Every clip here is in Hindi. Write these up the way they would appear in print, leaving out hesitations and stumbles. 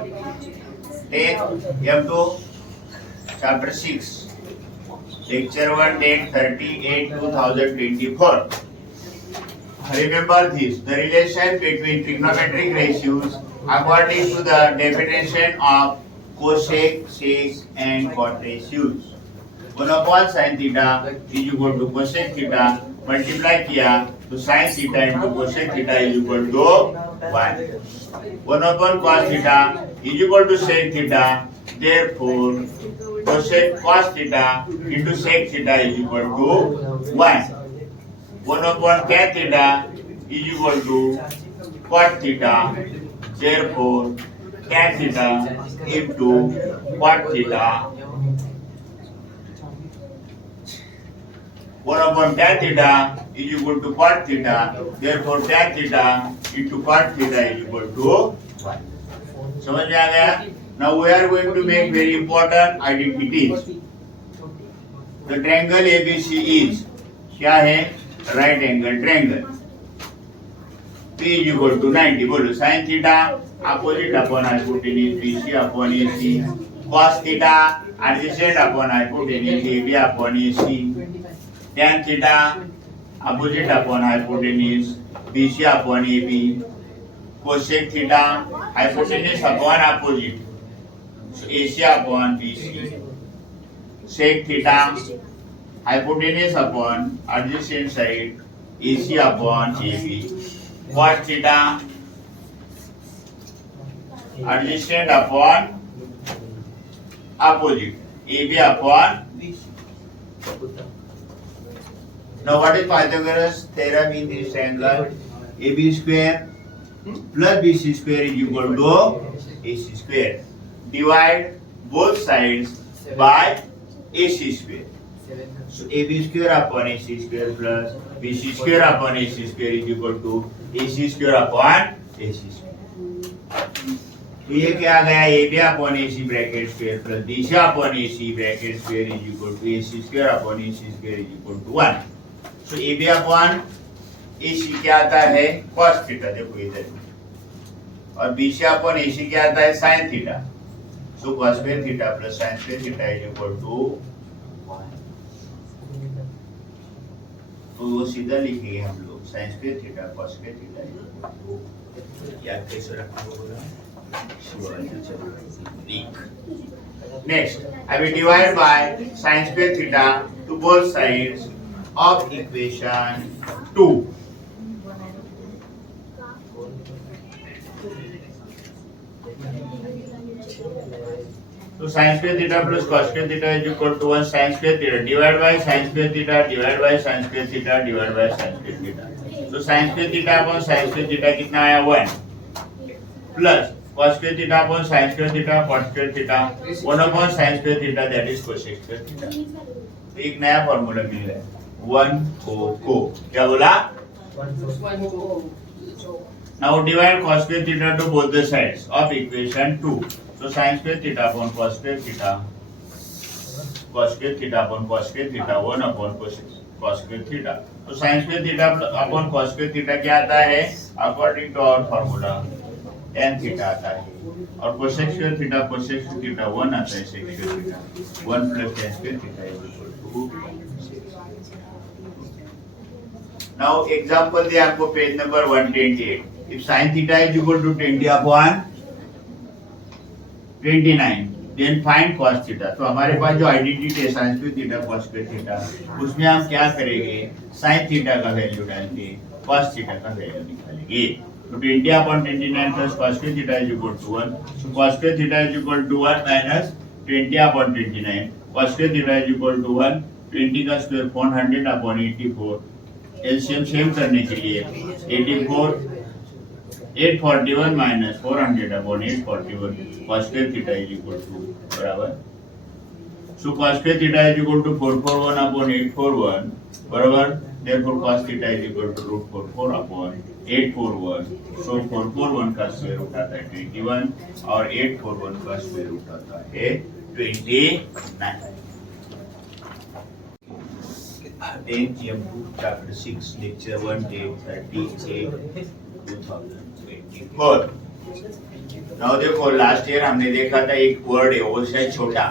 Take M2 chapter 6 lecture 1 date 38/2024. Remember this, the relation between trigonometric ratios according to the definition of cosec, sec and cot ratios. 1 upon sin theta is equal to cosec theta, multiply किया तो sin theta into cosec theta is equal to 1. 1 upon cos theta is equal to sec theta, therefore cosec cos theta into sec theta is equal to 1. 1 upon tan theta is equal to cot theta, therefore tan theta into cot theta. 1 upon tan theta is equal to cot theta, therefore tan theta into cot theta is equal to 1. समझ में आ गया? Now we are going to make very important identities. The triangle ABC is क्या है? Right angle triangle. P is equal to 90. बोलो sin theta opposite upon hypotenuse BC upon AC. Cos theta adjacent upon hypotenuse AB upon AC. Tan theta opposite upon hypotenuse BC upon AB. Cosec theta hypotenuse upon opposite, so AC upon BC. Sec theta hypotenuse upon adjacent side AC upon AB. Cot theta adjacent upon opposite AB upon BC. Now what is Pythagoras theorem in this triangle? AB square plus BC square is equal to AC square. Divide both sides by AC square. So AB square upon AC square plus BC square upon AC square is equal to AC square upon AC square. तो ये क्या आ गया? AB upon AC bracket square plus BC upon AC bracket square is equal to AC square upon AC square is equal to 1. So AB upon AC क्या आता है? cos थीटा, देखो इधर, और BC upon AC क्या आता है? sin theta. So cos square theta plus sin square theta is equal to 1. तो वो सीधा लिखेंगे हम लोग sin square theta cos square theta is equal to, याद कैसे रखना होगा? Next, I will divide by sin square theta to both sides of equation 2. So sin square theta plus cos square theta is equal to 1 sin square theta divided by sin square theta divided by sin square theta divided by sin square theta. So sin square theta upon sin square theta कितना आया? 1 plus cos square theta upon sin square theta cot square theta 1 upon sin square theta that is cosec square theta. तो एक नया फॉर्मूला मिल रहा है 1 को क्या बोला? Now divide cos square theta to both the sides of equation 2. So sin square theta upon cos square theta upon cos square theta 1 upon cos square theta. So sin square theta upon cos square theta क्या आता है? According to our formula tan theta आता है, और cosec square theta 1 आता है sec square theta 1 plus tan square theta is equal to 6. Now example दिया आपको page number 128. If sin theta is equal to 20 upon 29, then find cos theta. तो हमारे पास जो आइडेंटिटी है sin square theta cos square theta, उसमें हम क्या करेंगे? sin theta का वैल्यू डाल के cos theta का वैल्यू निकालेंगे. तो 20 upon 29 plus cos square theta is equal to 1. So cos square theta is equal to 1 minus 20 upon 29. Cos square theta is equal to 1. 20 का स्क्वायर 400 upon 84. एलसीएम सेम करने के लिए 841 minus 400 upon 841 cos square theta is equal to बराबर. So cos square theta is equal to 441 upon 841 बराबर. Therefore cos theta is equal to root 44 upon 841. So 441 का स्क्वायर रूट आता है 21 और 841 का स्क्वायर रूट आता है 29. Chapter 6 lecture 1 date 38/2024. नाउ देखो लास्ट ईयर हमने देखा था एक वर्ड है वो शायद छोटा,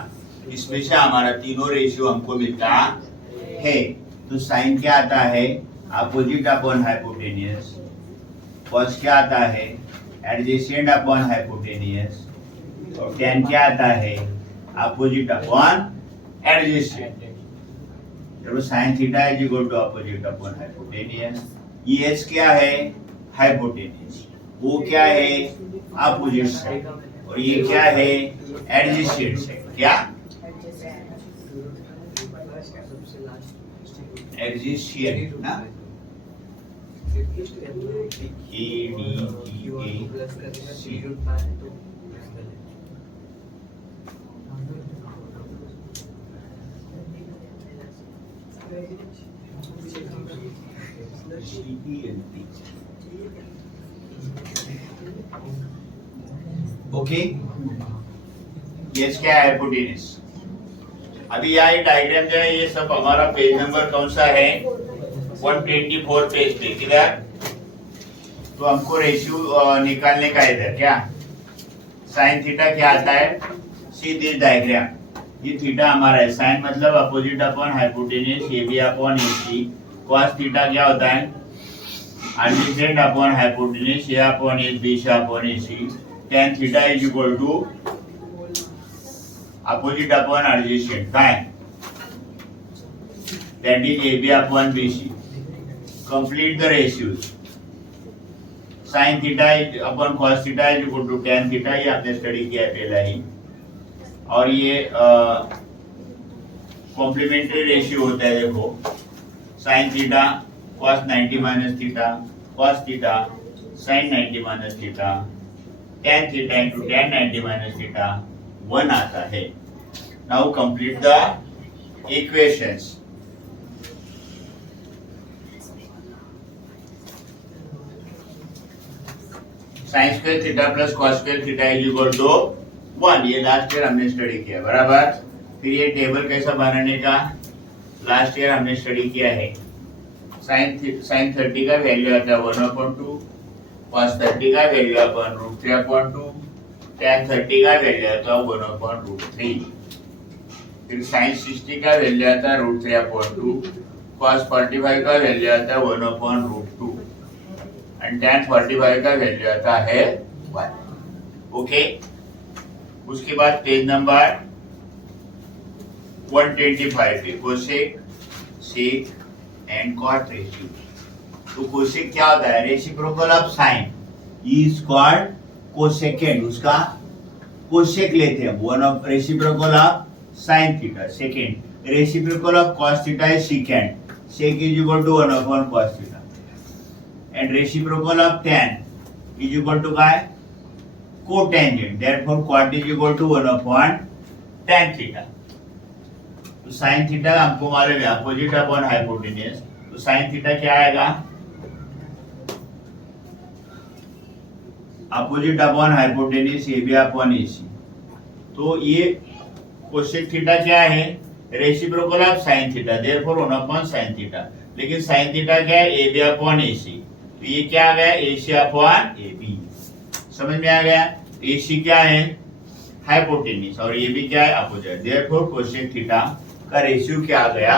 इसमें से हमारा तीनों रेशियो हमको मिलता है। तो साइन क्या आता है, अपोजिट अपॉन हाइपोटेनियस। कॉस क्या आता है, एडजेसेंट अपॉन हाइपोटेनियस। और tan क्या आता है, अपोजिट अपॉन एडजेसेंट। तो sine theta is equal to opposite upon hypotenuse. ये एस क्या है, हाइपोटेनियस। वो क्या है, अपोजिट साइड। और ये क्या है, एडजेसेंट साइड। क्या, एडजेसेंट ना, ओके। ये क्या है, हाइपोटेनस। अभी यहाँ ये डायग्राम जो है ये सब हमारा पेज नंबर कौन सा है, 124 पेज पे। किधर, तो हमको रेशियो निकालने का इधर क्या, साइन थीटा क्या आता है, सी दिस डायग्राम। ये थीटा हमारा है, साइन मतलब opposite upon hypotenuse, A B upon A C. Cos theta क्या होता है, adjacent upon hypotenuse, A upon A B C upon A C. tan theta is equal to opposite upon adjacent, काय that is A B upon B C. Complete the ratios. Sine theta is upon cos theta is equal to tan theta, ये आपने स्टडी किया है पहला ही। और ये कॉम्प्लीमेंट्री रेशियो होता है, देखो sine theta cos 90 minus theta, cos theta sine 90 minus theta, tan theta into tan 90 minus theta 1 आता है। Now complete the equations. Sine square theta plus cos square theta is equal to 1। ये लास्ट ईयर हमने स्टडी किया, बराबर। फिर ये टेबल कैसा बनाने का, लास्ट ईयर हमने स्टडी किया है। साइन 30 का वैल्यू आता है 1/2, cos 30 का वैल्यू अपन √3/2, tan 30 का वैल्यू आता है 1/√3। फिर sin 60 का वैल्यू आता है √3/2, cos 45 का वैल्यू आता है 1/√2 एंड tan 45 का वैल्यू आता है 1। ओके। उसके बाद पेज नंबर 125 पे cosec, sec and cot ratio. तो कोसेक क्या होता है, reciprocal of sine is called cosecant. उसका कोसेक लेते हैं, one of reciprocal of sine theta. Second reciprocal of cos theta is second, sec is equal to 1 cos theta. And reciprocal of tan is equal to काय, cotangent, therefore cot is equal to 1 tan theta. तो साइन थीटा हमको मालूम है अपोजिट अपॉन हाइपोटेनस। तो साइन थीटा क्या आएगा, opposite upon hypotenuse A B upon A C. तो ये कोसेक थीटा क्या है, reciprocal of sine theta, therefore 1 sin theta. लेकिन साइन थीटा क्या है, A B upon A C. तो ये क्या आ गया, ए सी अपॉन ए बी। समझ में आ गया। ए सी क्या है, हाइपोटेनस, और ए बी क्या है, अपोजिट। देयरफॉर कोसेक थीटा का रेशियो क्या आ गया,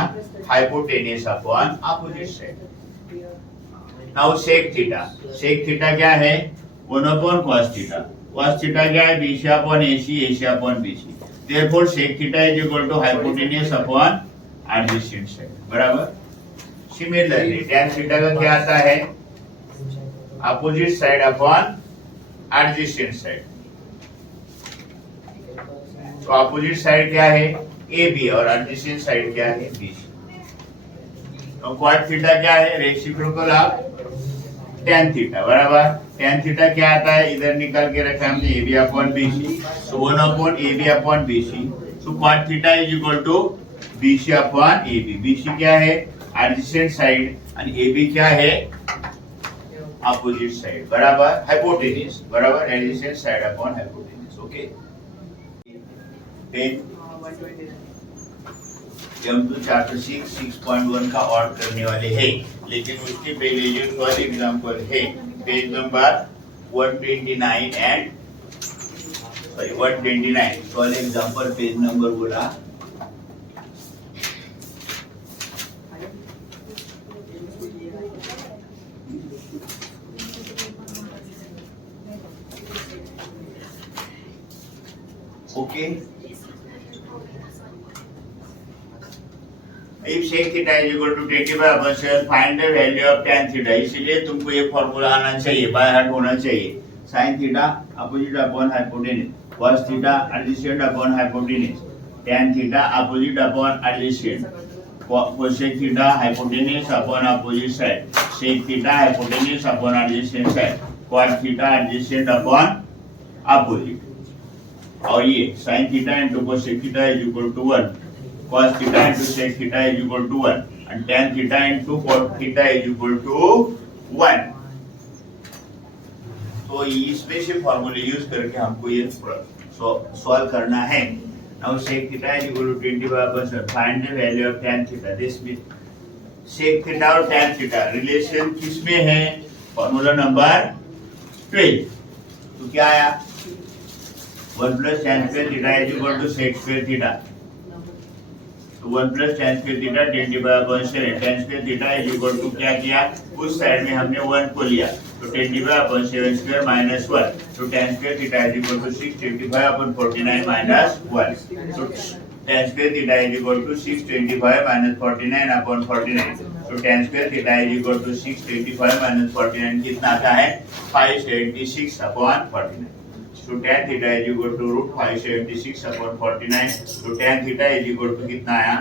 hypotenuse upon opposite side. Now sec theta, sec theta क्या है, 1 cos थीटा। cos थीटा क्या है, B C upon A C upon B C. Therefore sec theta is equal to hypotenuse upon adjacent side, बराबर। सिमिलरली tan थीटा का क्या आता है, opposite side upon adjacent side. तो अपोजिट साइड क्या है, ए बी, और एडजेसेंट साइड क्या है, बी सी। तो cot थीटा क्या है, रेसिप्रोकल ऑफ tan थीटा, बराबर। tan थीटा क्या आता है, इधर निकाल के रखा हमने, A B upon B C. So 1 A B upon B C. So cot theta is equal to B C upon A B. B C क्या है, adjacent side, and A B क्या है, अपोजिट साइड, बराबर, हाइपोटेनस, बराबर, adjacent side upon hypotenuse. Okay. Page हम तो चैप्टर 6.1 का और करने वाले हैं, लेकिन उसके पहले जो 12 एग्जाम्पल है page number 129 and sorry 129 solve example page number बोला okay if sec theta is equal to 25/7 find the value of tan theta इसलिए तुमको ये फॉर्मूला आना चाहिए बाय हार्ट होना चाहिए sin theta opposite upon hypotenuse cos theta adjacent upon hypotenuse tan theta opposite upon adjacent cosec theta hypotenuse upon opposite side sec theta hypotenuse upon adjacent side cot theta adjacent upon opposite और ये sin theta into cosec theta is equal to 1 cos theta into sec theta is equal to 1 and tan theta into cot theta is equal to 1 तो इसमें से फॉर्मूले यूज करके हमको ये सॉल्व करना है now sec theta is equal to 25% find the value of tan theta this means sec theta और tan theta रिलेशन किसमें है फॉर्मूला नंबर 12 तो क्या आया 1 plus tan square theta is equal to sec square theta. तो 1 plus tan square theta 10^7 tan square theta is equal to क्या किया उस साइड में हमने 1 को लिया तो 10^7 square minus 1 तो tan square theta is equal to 625/49 minus 1 so tan square theta is equal to 625 minus 49/49 तो tan square theta is equal to 625 minus 49 कितना आता है 576/49 So tan theta is equal to root 576/49. So tan theta is equal to कितना आया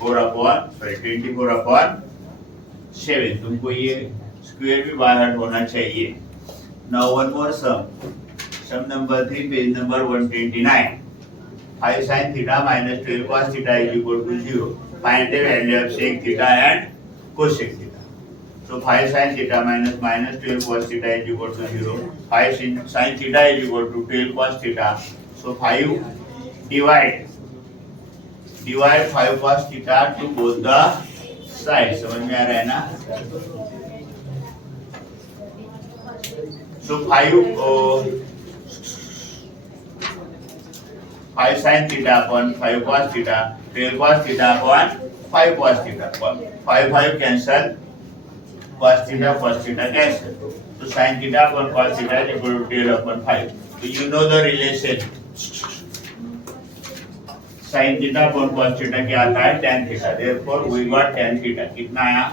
24/7 तुमको ये स्क्वायर भी बाहर होना चाहिए Now one more sum number 3 page number 129 5 sin theta minus 12 cos theta is equal to 0 find the value of sec theta and cosec theta So 5 sin theta minus 12 cos theta is equal to 0. 5 sin theta is equal to 12 cos theta. So 5 divide 5 cos theta to both the sides. समझ में आ रहा है ना? So 5 sin theta upon 5 cos theta, 12 cos theta upon 5 cos theta. 5 cancel. cos theta cancel. So sin theta upon cos theta is equal to 12/5. So you know the relation. Sin theta upon cos theta क्या आता है tan theta. Therefore we got tan theta. कितना आया?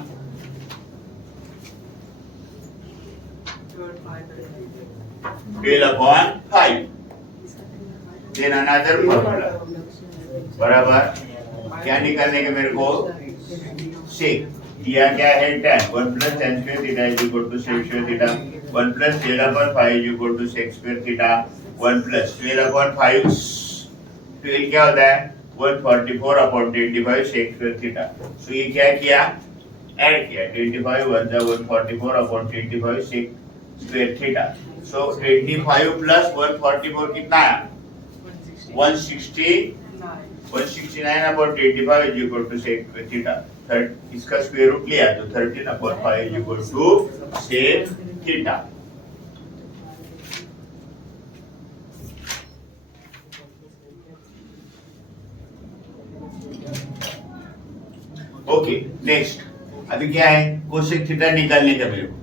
12/5. Then another formula. बराबर क्या निकालने के मेरे को sec दिया क्या है tan 1 plus tan square theta is equal to sec square theta 1 plus 12/5 is equal to sec square theta 1 plus 12/5 12 क्या होता है 144/25 sec square theta so ये क्या किया ऐड किया 25 1 144/25 sec square theta so 25 plus 144 कितना है 169/25 is equal to sec square theta इसका स्क्वायर रूट लिया तो 13/5 is equal to sec theta okay next अभी क्या है कोसेक थीटा निकालने का मेरे को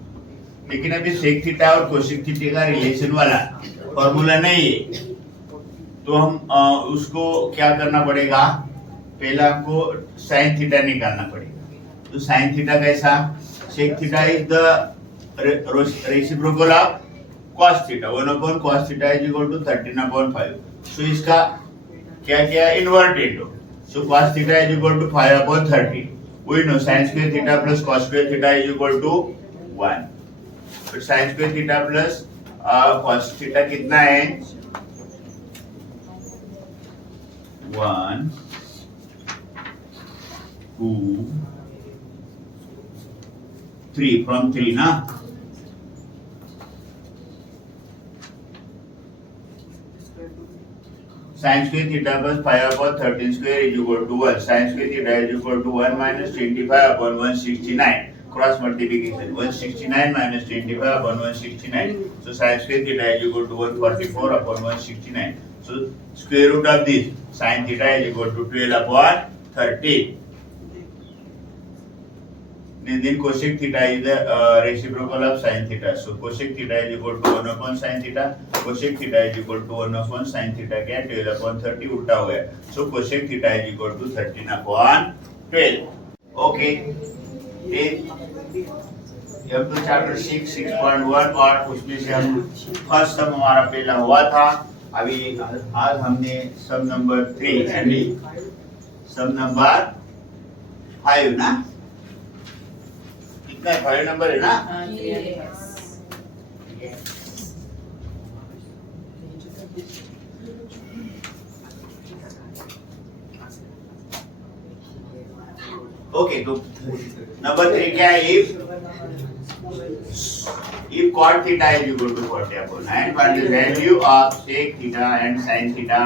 लेकिन अभी सेक थीटा और कोसेक थीटा का रिलेशन वाला फॉर्मूला नहीं है तो हम उसको क्या करना पड़ेगा पहला आपको साइन थीटा निकालना पड़ेगा तो साइन थीटा कैसा sec theta is the reciprocal of cos theta 1 cos theta is equal to 13/5 so इसका क्या क्या इन्वर्टेड हो so cos theta is equal to 5/13 we know sin square theta plus cos square theta is equal to 1 तो sin square theta plus cos theta कितना है 1 2 3 from 3 ना sin square theta plus 5/13 square is equal to 1 sin square theta is equal to 1 minus 25/169 cross multiplication. 169 minus 25 upon 169. So sin square theta is equal to 144 upon 169. So square root of this sin theta is equal to 12 upon 30. And then cosec theta is the reciprocal of sin theta. So cosec theta is equal to 1 upon sin theta. Cosec theta is equal to 1 upon sin theta. क्या 12 upon 30 उल्टा हो गया. So cosec theta is equal to 13 upon 12. Okay. अब तो चैप्टर 6.1 और उसमें से हम फर्स्ट सम हमारा पहला हुआ था. अभी आज हमने सम नंबर 3 यानी सम नंबर 5 ना. कितना 5 नंबर है ना. ओके तो नंबर 3 क्या है. if cot theta is equal to 40 upon 9 but the value of sec theta and sin theta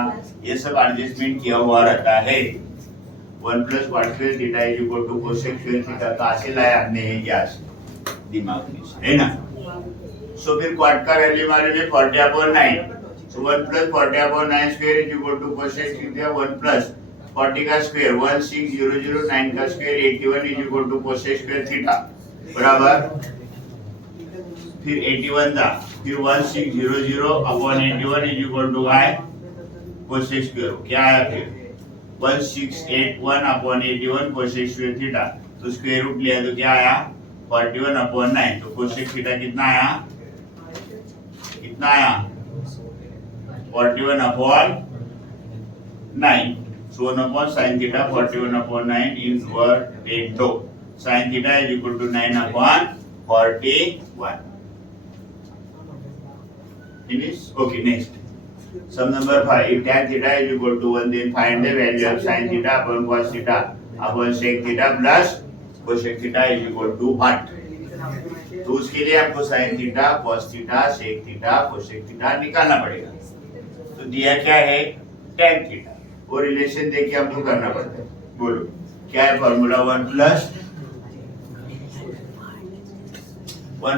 ये सब एडजस्टमेंट किया हुआ रहता है. 1 plus cot square theta is equal to cosec square theta कहाँ से लाया हमने यहाँ से दिमाग में से है ना. सो फिर cot का वैल्यू मालूम है 40 upon 9. so 1 plus 40 upon 9 square is equal to cosec theta 1 plus 40 का स्क्वायर 1600 9 का square 81 is equal to cosec square theta बराबर. फिर 81 था फिर 1600 upon 81 is equal to y cosec square क्या आया फिर 1681 अपॉन 81 cosec square थीटा. तो स्क्वायर रूट लिया तो क्या आया 41 अपॉन 9. तो cosec थीटा कितना आया 41 upon 9. So 1 upon sin theta 41 upon 9 is what 8 2. Sin theta is equal to 9 upon 41. Finish? Okay, next. Sum number 5. If tan theta is equal to 1, then find the value of sin theta upon cos theta upon sec theta plus cosec theta is equal to what? तो उसके लिए आपको sin theta, cos theta, sec theta, cosec theta निकालना पड़ेगा. तो दिया क्या है tan theta. वो रिलेशन देखिए आपको करना पड़ता है. बोलो क्या है formula 1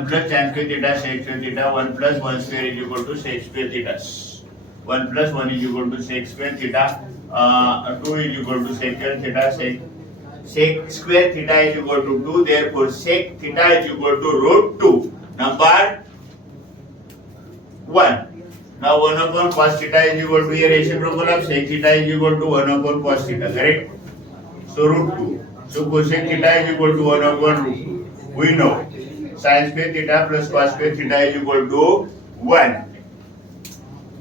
plus tan square theta sec square theta 1 plus 1 square is equal to sec square theta. 1 plus 1 is equal to sec square theta. 2 is equal to sec square theta. Sec square theta is equal to 2. Therefore sec theta is equal to root 2. Number 1. Now 1 upon cos theta is equal to a reciprocal of sec theta is equal to 1 upon cos theta, correct? So root 2. So cosec theta is equal to 1 upon root 2. We know sin square theta plus cos square theta is equal to 1.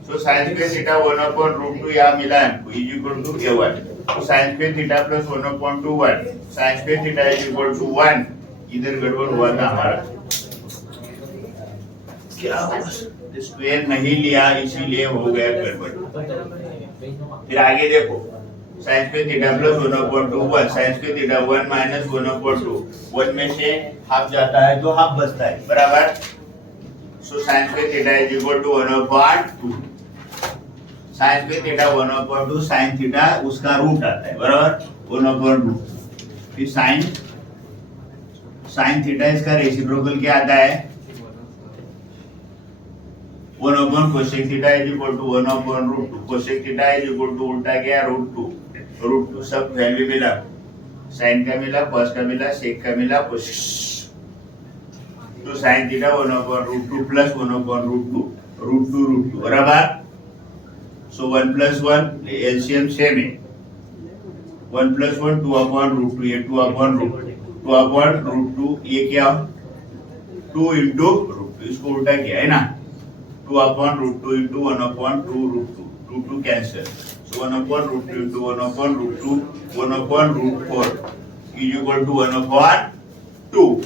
So sin square theta 1 upon root 2 यहाँ मिला हमको is equal to a1. So sin square theta plus 1 upon 2 1. Sin square theta is equal to 1. इधर गड़बड़ हुआ था हमारा. क्या स्क्वायर नहीं लिया इसीलिए हो गया गड़बड़. फिर आगे देखो sin square theta plus 1 upon 2 1. sin square theta 1 minus 1 upon 2. 1 में से हाफ जाता है तो हाफ बचता है बराबर. So sin square theta is equal to 1 upon 2. sin square theta 1 upon 2 sin theta उसका रूट आता है बराबर 1 upon 2. फिर sin theta इसका रेसिप्रोकल क्या आता है 1 upon cosec theta is equal to 1 upon root 2. cosec theta is equal to उल्टा गया root 2. root 2 सब वैल्यू मिला. sin का मिला, cos का मिला, sec का मिला, cosec. तो sin theta 1 upon root 2 plus 1 upon root 2. root 2 बराबर. So 1 plus 1 LCM सेम है. 1 plus 1 2 upon root 2 ये 2 upon root 2 upon root 2 ये क्या 2 into root 2 इसको उल्टा किया है ना. 2 upon root 2 into 1 upon 2 root 2. 2 cancel. So 1 upon root 2 into 1 upon root 2. 1 upon root 4 is equal to 1 upon 2.